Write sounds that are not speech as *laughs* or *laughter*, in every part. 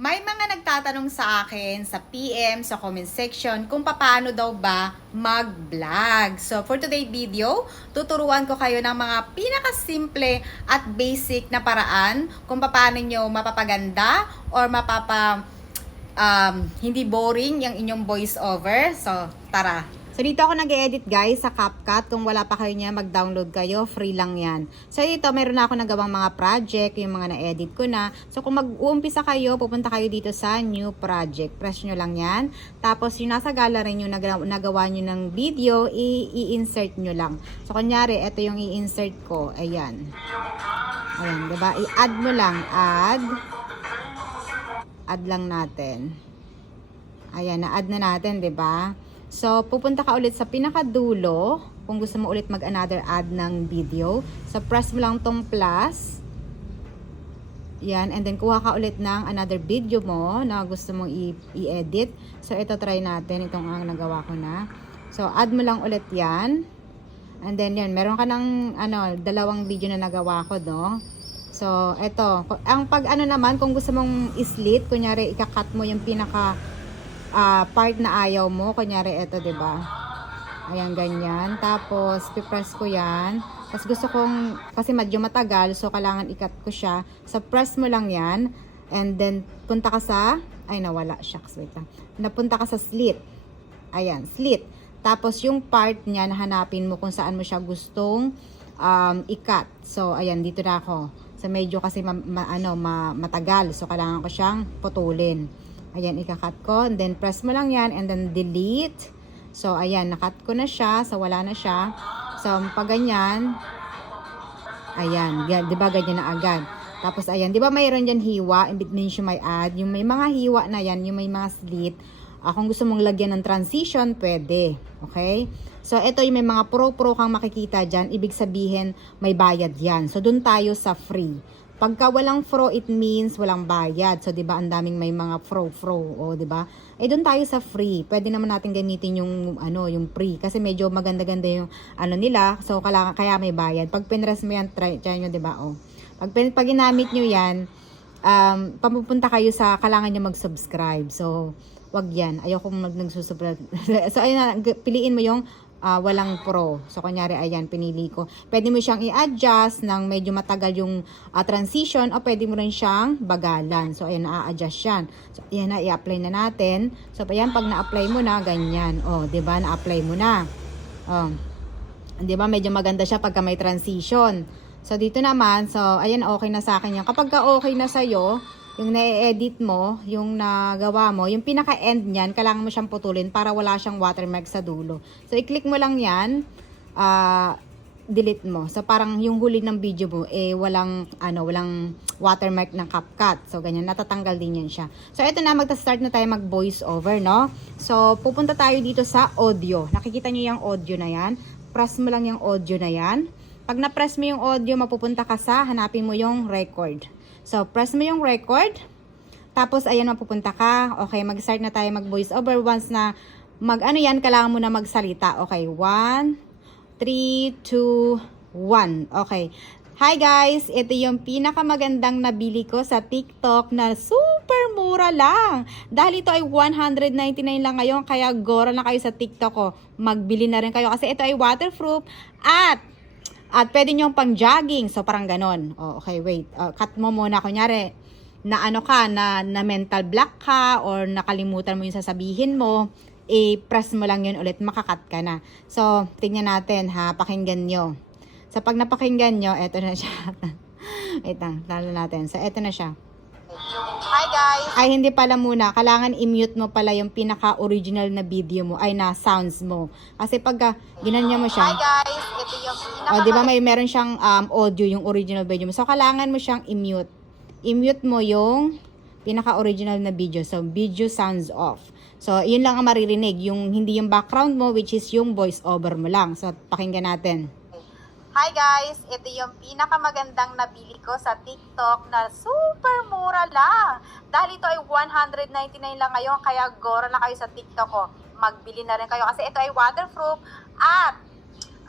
May mga nagtatanong sa akin sa PM, sa comment section, kung paano daw ba mag-vlog. So, for today video, tuturuan ko kayo ng mga pinakasimple at basic na paraan kung paano nyo mapapaganda or mapapa um, hindi boring yung inyong voice over. So, tara! So, dito ako nag-edit guys sa CapCut. Kung wala pa kayo niya, mag-download kayo. Free lang yan. So, dito, meron na ako nagawang mga project, yung mga na-edit ko na. So, kung mag-uumpisa kayo, pupunta kayo dito sa new project. Press nyo lang yan. Tapos, yung nasa gallery nyo, nagawa, nagawa nyo ng video, i-insert nyo lang. So, kunyari, ito yung i-insert ko. Ayan. Ayan, diba? I-add mo lang. Add. Add lang natin. Ayan, na-add na natin, 'di ba? So, pupunta ka ulit sa pinakadulo kung gusto mo ulit mag-another add ng video. So, press mo lang tong plus. Yan, and then kuha ka ulit ng another video mo na gusto mong i-edit. So, ito try natin. Itong ang nagawa ko na. So, add mo lang ulit yan. And then yan, meron ka ng ano, dalawang video na nagawa ko, no? So, eto. Ang pag ano naman, kung gusto mong islit, kunyari, ikakat mo yung pinaka ah, part na ayaw mo. Kunyari, 'di ba Ayan, ganyan. Tapos, pipress ko yan. Tapos gusto kong, kasi medyo matagal, so kailangan ikat ko siya. So, press mo lang yan. And then, punta ka sa, ay nawala, shucks, wait lang. Napunta ka sa slit. Ayan, slit. Tapos, yung part niya, hanapin mo kung saan mo siya gustong um, ikat. So, ayan, dito na ako. So, medyo kasi ma, ma- ano, ma, matagal. So, kailangan ko siyang putulin. Ayan, ikakat ko. And then, press mo lang yan. And then, delete. So, ayan, nakat ko na siya. So, wala na siya. So, pag ganyan, ayan, yan, di ba ganyan na agad. Tapos, ayan, di ba mayroon dyan hiwa, imbit din siya may add. Yung may mga hiwa na yan, yung may mga slit, ah, kung gusto mong lagyan ng transition, pwede. Okay? So, ito yung may mga pro-pro kang makikita dyan. Ibig sabihin, may bayad yan. So, dun tayo sa free. Pagka walang fro, it means walang bayad. So, di ba, ang daming may mga fro-fro. O, di ba? Eh, doon tayo sa free. Pwede naman natin gamitin yung, ano, yung free. Kasi medyo maganda-ganda yung, ano nila. So, kaya, kaya may bayad. Pag pinress mo yan, try, try nyo, di ba? O. Pag, pag ginamit nyo yan, um, pamupunta kayo sa, kailangan nyo mag-subscribe. So, wag yan. Ayoko mag nagsusubscribe. *laughs* so, ayun na, piliin mo yung ah, walang pro. So, kunyari, ayan, pinili ko. Pwede mo siyang i-adjust ng medyo matagal yung ah, transition o pwede mo rin siyang bagalan. So, ayan, na-adjust yan. So, ayan na, i-apply na natin. So, ayan, pag na-apply mo na, ganyan. O, di ba, na-apply mo na. O, di ba, medyo maganda siya pagka may transition. So, dito naman, so, ayan, okay na sa akin yan. Kapag ka okay na sa'yo, yung na-edit mo, yung nagawa mo, yung pinaka-end niyan, kailangan mo siyang putulin para wala siyang watermark sa dulo. So, i-click mo lang yan, ah, delete mo. So, parang yung huli ng video mo, eh, walang, ano, walang watermark ng CapCut. So, ganyan, natatanggal din yan siya. So, ito na, magta-start na tayo mag-voice over, no? So, pupunta tayo dito sa audio. Nakikita nyo yung audio na yan. Press mo lang yung audio na yan. Pag na-press mo yung audio, mapupunta ka sa, hanapin mo yung record. So, press mo yung record. Tapos, ayan, mapupunta ka. Okay, mag-start na tayo mag-voice over. Once na mag, ano yan, kailangan mo na magsalita. Okay, 1, 3, 2, 1. Okay. Hi guys! Ito yung pinakamagandang nabili ko sa TikTok na super mura lang. Dahil ito ay 199 lang ngayon, kaya gora lang kayo sa TikTok ko. Magbili na rin kayo kasi ito ay waterproof at at pwede nyo pang jogging. So, parang ganon. Oh, okay, wait. Uh, cut mo muna. Kunyari, na ano ka, na, na mental block ka, or nakalimutan mo yung sasabihin mo, i-press mo lang yun ulit, makakat ka na. So, tingnan natin ha, pakinggan nyo. So, pag napakinggan nyo, eto na siya. *laughs* wait lang, lalo natin. So, eto na siya. Hi guys! Ay, hindi pala muna. Kailangan i-mute mo pala yung pinaka-original na video mo, ay na sounds mo. Kasi pagka ginanya mo siya, Hi guys! Ito yung pinaka... o, di ba may meron siyang um, audio, yung original video mo. So, kailangan mo siyang i-mute. I-mute mo yung pinaka-original na video. So, video sounds off. So, yun lang ang maririnig. Yung hindi yung background mo, which is yung voice over mo lang. So, pakinggan natin. Hi guys! Ito yung pinakamagandang nabili ko sa TikTok na super mura lang. Dahil ito ay 199 lang ngayon, kaya gora na kayo sa TikTok ko. Magbili na rin kayo kasi ito ay waterproof at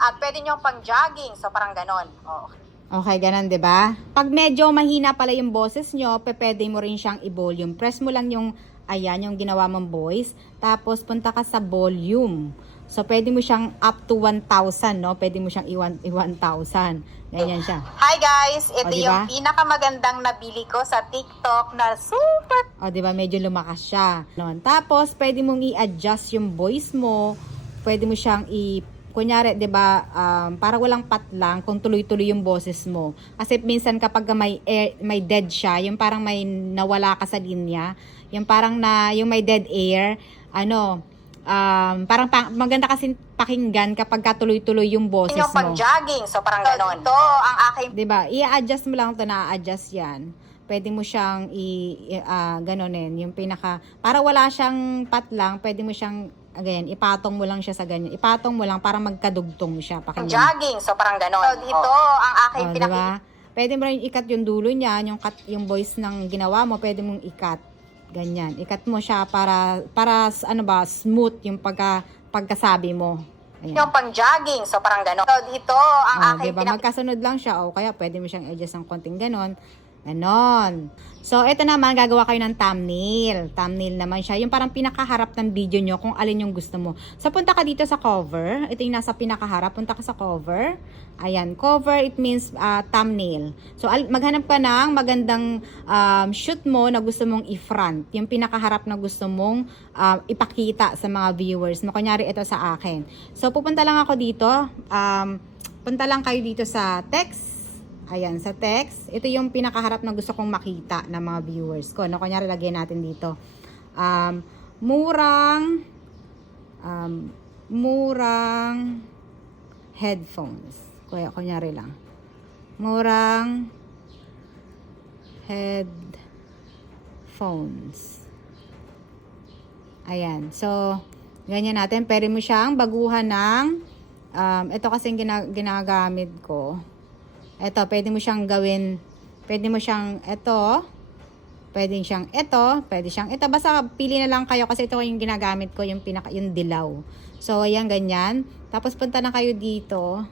at pwede nyo pang jogging. So parang ganon. Oh. Okay, ganun, 'di ba? Pag medyo mahina pala yung boses nyo, pe- pwede mo rin siyang i-volume. Press mo lang yung ayan, yung ginawa mong voice, tapos punta ka sa volume. So pwede mo siyang up to 1,000, no? Pwede mo siyang i- i- 1,000. Ganyan siya. Hi guys, ito O, diba? yung pinakamagandang nabili ko sa TikTok na super O, di ba? Medyo lumakas siya. Noon. Tapos, pwede mong i-adjust yung voice mo. Pwede mo siyang i- Kunyari, di ba, um, para walang patlang kung tuloy-tuloy yung boses mo. Kasi minsan kapag may, air, may dead siya, yung parang may nawala ka sa linya, yung parang na, yung may dead air, ano, um, parang pa- maganda kasi pakinggan kapag katuloy-tuloy yung boses yung mo. pang-jogging. So parang ganon. Ito ang aking 'di ba? I-adjust mo lang 'to na-adjust 'yan. Pwede mo siyang i, i ah, ganonin, yung pinaka para wala siyang patlang, pwede mo siyang again, ipatong mo lang siya sa ganyan. Ipatong mo lang para magkadugtong siya pakinggan. jogging. So parang ganon. Ito ang aking Oh, diba? Pwede mo rin ikat yung dulo niya, yung cut, yung voice ng ginawa mo, pwede mong ikat. Ganyan. Ikat mo siya para para ano ba, smooth yung pagka pagkasabi mo. Ayan. yung pang-jogging. So parang ganon. So ito ang Oh, aking diba? pinaki- Magkasunod lang siya o kaya pwede mo siyang adjust ng konting ganon. Ganon. So, ito naman, gagawa kayo ng thumbnail. Thumbnail naman siya. Yung parang pinakaharap ng video nyo kung alin yung gusto mo. So, punta ka dito sa cover. Ito yung nasa pinakaharap. Punta ka sa cover. Ayan, cover, it means ah, thumbnail. So, maghanap ka ng magandang um, shoot mo na gusto mong i-front. Yung pinakaharap na gusto mong um, ipakita sa mga viewers mo. Kunyari, ito sa akin. So, pupunta lang ako dito. Um, punta lang kayo dito sa text. Ayan, sa text. Ito yung pinakaharap na gusto kong makita ng mga viewers ko. No, kunyari, lagyan natin dito. Um, murang, um, murang headphones. Kuya, kunyari lang. Murang headphones. Ayan. So, ganyan natin. Pwede mo siyang baguhan ng um, ito kasi gina- ginagamit ko. Ito, pwede mo siyang gawin, pwede mo siyang ito, pwede siyang ito, pwede siyang ito. Basta pili na lang kayo kasi ito yung ginagamit ko, yung, pinaka, yung dilaw. So, ayan, ganyan. Tapos, punta na kayo dito.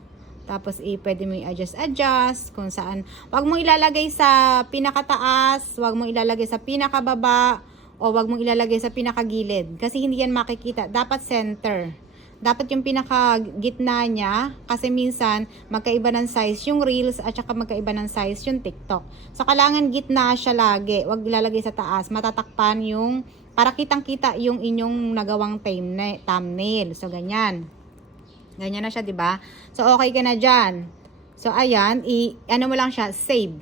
Tapos, eh, pwede mo i-adjust, adjust, kung saan. Huwag mo ilalagay sa pinakataas, huwag mo ilalagay sa pinakababa, o huwag mong ilalagay sa pinakagilid. Kasi hindi yan makikita. Dapat center dapat yung pinaka gitna niya kasi minsan magkaiba ng size yung reels at saka magkaiba ng size yung TikTok. So kailangan gitna siya lagi, wag ilalagay sa taas, matatakpan yung para kitang-kita yung inyong nagawang thumbnail. thumbnail. So ganyan. Ganyan na siya, 'di ba? So okay ka na diyan. So ayan, i ano mo lang siya, save.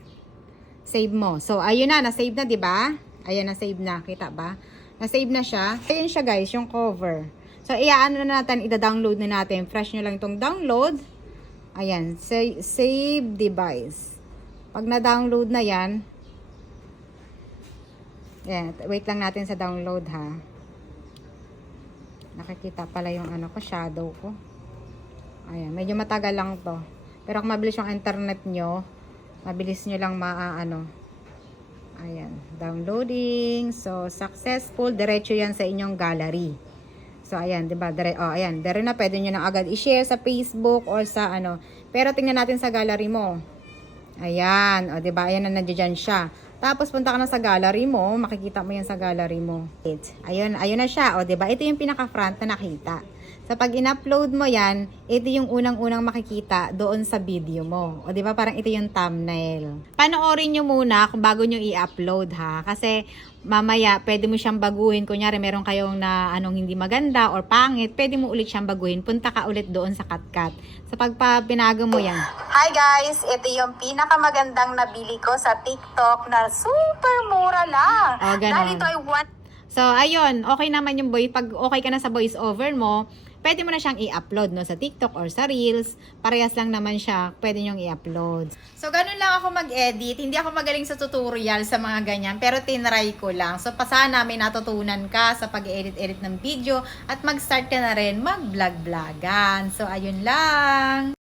Save mo. So ayun na, na-save na, 'di ba? Ayan na-save na, kita ba? Na-save na siya. Ayun siya, guys, yung cover. So, iaano na natin, ida-download na natin. Fresh nyo lang itong download. Ayan, sa- save device. Pag na-download na yan, yan, wait lang natin sa download ha. Nakikita pala yung ano ko, shadow ko. Ayan, medyo matagal lang to. Pero kung mabilis yung internet nyo, mabilis nyo lang maaano. Ayan, downloading. So, successful. Diretso yan sa inyong gallery. So, ayan, di ba? Dire, oh, ayan, dire na pwede nyo na agad i-share sa Facebook or sa ano. Pero tingnan natin sa gallery mo. Ayan, o, di ba? Ayan na nandiyan siya. Tapos, punta ka na sa gallery mo. Makikita mo yan sa gallery mo. It. Ayun, ayun na siya. O, di ba? Ito yung pinaka-front na nakita. Sa pag in-upload mo yan, ito yung unang-unang makikita doon sa video mo. O di ba parang ito yung thumbnail. Panoorin nyo muna kung bago nyo i-upload ha. Kasi mamaya pwede mo siyang baguhin. Kunyari meron kayong na anong hindi maganda or pangit, pwede mo ulit siyang baguhin. Punta ka ulit doon sa. Sa pagpa pinago mo yan. Hi guys, ito yung pinakamagandang nabili ko sa TikTok na super mura lang. Oh, ganon. Dahil ito ay one So, ayun, okay naman yung voice. Pag okay ka na sa voice over mo, pwede mo na siyang i-upload no, sa TikTok or sa Reels. Parehas lang naman siya, pwede nyong i-upload. So, ganun lang ako mag-edit. Hindi ako magaling sa tutorial sa mga ganyan, pero tinry ko lang. So, pasana may natutunan ka sa pag-edit-edit ng video at mag-start ka na rin mag-vlog-vlogan. So, ayun lang.